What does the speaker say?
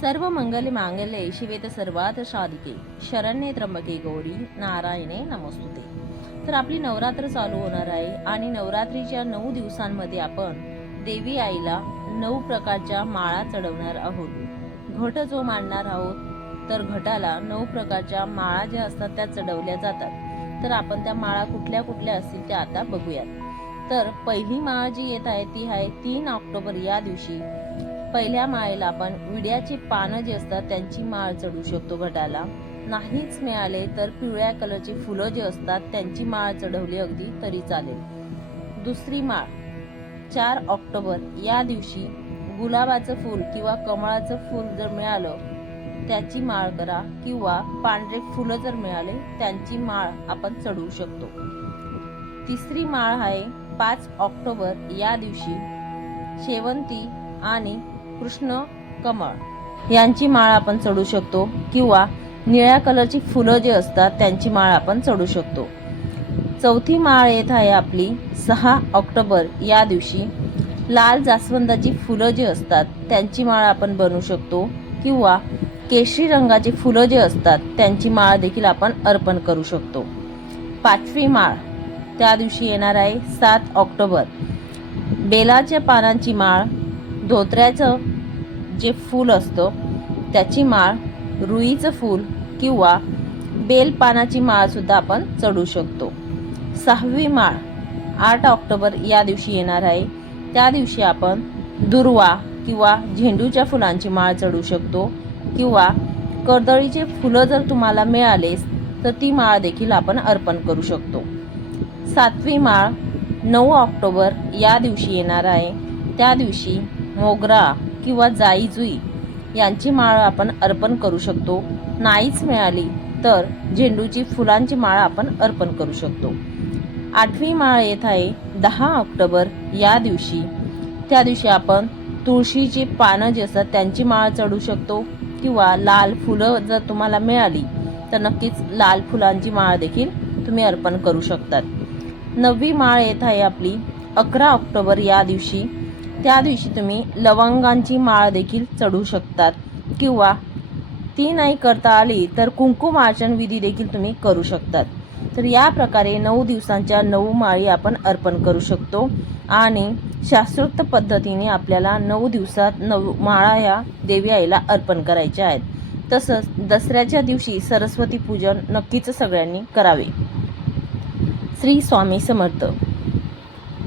सर्व मंगल मांगल्ये शिवेत सर्वात साधिके शरण्ये त्र्यंबके गौरी नारायणे नमस्तुते तर आपली नवरात्र चालू होणार आहे आणि नवरात्रीच्या नऊ दिवसांमध्ये आपण देवी आईला नऊ प्रकारच्या माळा चढवणार आहोत. घट जो मांडणार आहोत तर घटाला नऊ प्रकारच्या माळा ज्या असतात त्या चढवल्या जातात. तर आपण त्या माळा कुठल्या कुठल्या असतील त्या आता बघूयात. तर पहिली माळ जी येत आहे ती आहे तीन ऑक्टोबर या दिवशी. पहिल्या माळेला आपण विड्याची पानं जी असतात त्यांची माळ चढू शकतो घटाला. नाहीच मिळाले तर पिवळ्या कलरची फुलं जी असतात त्यांची माळ चढवली अगदी तरी चालेल. दुसरी माळ. चार ऑक्टोबर या दिवशी गुलाबाचं फूल किंवा कमळाचं फूल जर मिळालं त्याची माळ करा किंवा पांढरे फुलं जर मिळाले त्यांची माळ आपण चढवू शकतो. तिसरी माळ आहे पाच ऑक्टोबर या दिवशी. शेवंती आणि कृष्ण कमळ यांची माळ आपण चढू शकतो किंवा निळ्या कलरची फुलं जे असतात त्यांची माळ आपण चढू शकतो. चौथी माळ येत आहे आपली सहा ऑक्टोबर या दिवशी. लाल जास्वंदाची फुलं जी असतात त्यांची माळ आपण बनवू शकतो किंवा केशरी रंगाची फुलं जे असतात त्यांची माळ देखील आपण अर्पण करू शकतो. पाचवी माळ त्या दिवशी येणार आहे सात ऑक्टोबर. बेलाच्या पानांची माळ धोत्र्याचं जे फूल असतं त्याची माळ रुईचं फूल किंवा बेलपानाची माळसुद्धा आपण चढू शकतो. सहावी माळ आठ ऑक्टोबर या दिवशी येणार आहे. त्या दिवशी आपण दुर्वा किंवा झेंडूच्या फुलांची माळ चढू शकतो किंवा कर्दळीचे फुलं जर तुम्हाला मिळालेस तर ती माळ देखील आपण अर्पण करू शकतो. सातवी माळ नऊ ऑक्टोबर या दिवशी येणार आहे. त्या दिवशी मोगरा किंवा जाई जुई यांची माळ आपण अर्पण करू शकतो. नाहीच मिळाली तर झेंडूची फुलांची माळ आपण अर्पण करू शकतो. आठवी माळ येत आहे दहा ऑक्टोबर या दिवशी. त्या दिवशी आपण तुळशीची पानं जी असतात त्यांची माळ चढू शकतो किंवा लाल फुलं जर तुम्हाला मिळाली तर नक्कीच लाल फुलांची माळ देखील तुम्ही अर्पण करू शकतात. नववी माळ येत आहे आपली अकरा ऑक्टोबर या दिवशी. त्या दिवशी तुम्ही लवंगांची माळ देखील चढू शकतात. किंवा ती नाही करता आली तर कुंकुमार्चन विधी देखील तुम्ही करू शकतात. तर या प्रकारे नऊ दिवसांच्या नऊ माळी आपण अर्पण करू शकतो. आणि शास्त्रोक्त पद्धतीने आपल्याला नऊ दिवसात नऊ माळा ह्या देवी आईला अर्पण करायच्या आहेत. तसंच दसऱ्याच्या दिवशी सरस्वती पूजन नक्कीच सगळ्यांनी करावे. श्री स्वामी समर्थ.